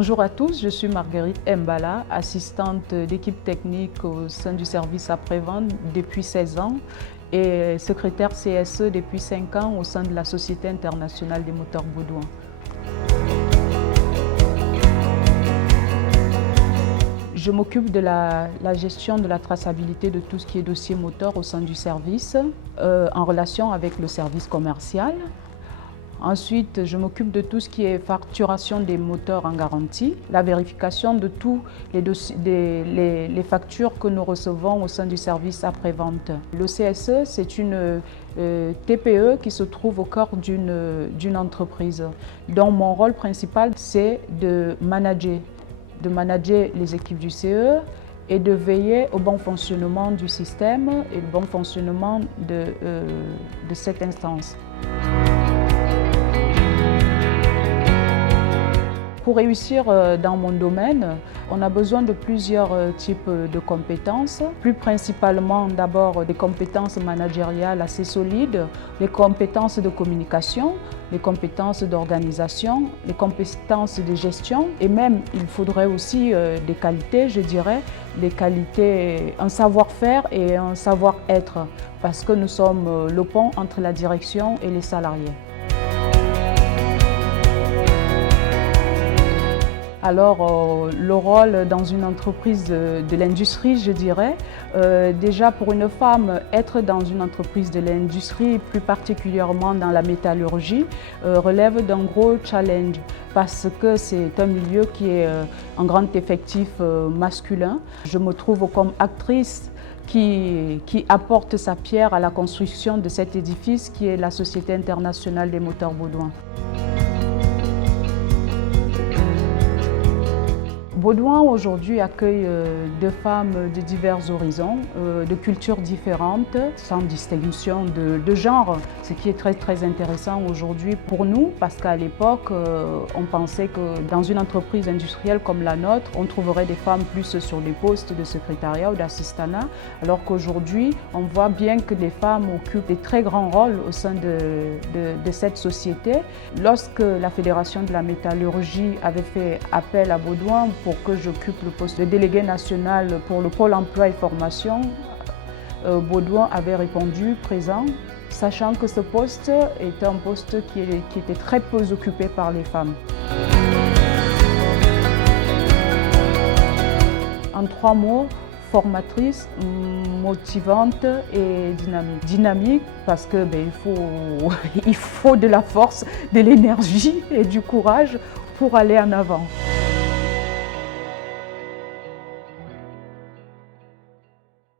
Bonjour à tous, je suis Marguerite Mbala, assistante d'équipe technique au sein du service après-vente depuis 16 ans et secrétaire CSE depuis 5 ans au sein de la Société internationale des moteurs Baudouin. Je m'occupe de la gestion de la traçabilité de tout ce qui est dossier moteur au sein du service, en relation avec le service commercial. Ensuite, je m'occupe de tout ce qui est facturation des moteurs en garantie, la vérification de tous les factures que nous recevons au sein du service après-vente. Le CSE, c'est une TPE qui se trouve au cœur d'une entreprise. Donc mon rôle principal, c'est de manager les équipes du CE et de veiller au bon fonctionnement du système et le bon fonctionnement de cette instance. Pour réussir dans mon domaine, on a besoin de plusieurs types de compétences, plus principalement d'abord des compétences managériales assez solides, les compétences de communication, les compétences d'organisation, les compétences de gestion et même il faudrait aussi des qualités, je dirais, des qualités, un savoir-faire et un savoir-être parce que nous sommes le pont entre la direction et les salariés. Alors, le rôle dans une entreprise de l'industrie, je dirais, déjà pour une femme, être dans une entreprise de l'industrie, plus particulièrement dans la métallurgie, relève d'un gros challenge parce que c'est un milieu qui est en grand effectif masculin. Je me trouve comme actrice qui apporte sa pierre à la construction de cet édifice qui est la Société internationale des moteurs Baudouin. Baudouin aujourd'hui accueille deux femmes de divers horizons, de cultures différentes, sans distinction de genre, ce qui est très intéressant aujourd'hui pour nous parce qu'à l'époque, on pensait que dans une entreprise industrielle comme la nôtre, on trouverait des femmes plus sur les postes de secrétariat ou d'assistanat, alors qu'aujourd'hui, on voit bien que les femmes occupent des très grands rôles au sein de cette société. Lorsque la Fédération de la métallurgie avait fait appel à Baudouin pour que j'occupe le poste de délégué national pour le pôle emploi et formation, Baudouin avait répondu présent, sachant que ce poste est un poste qui était très peu occupé par les femmes. En 3 mots, formatrice, motivante et dynamique. Dynamique parce que il faut de la force, de l'énergie et du courage pour aller en avant.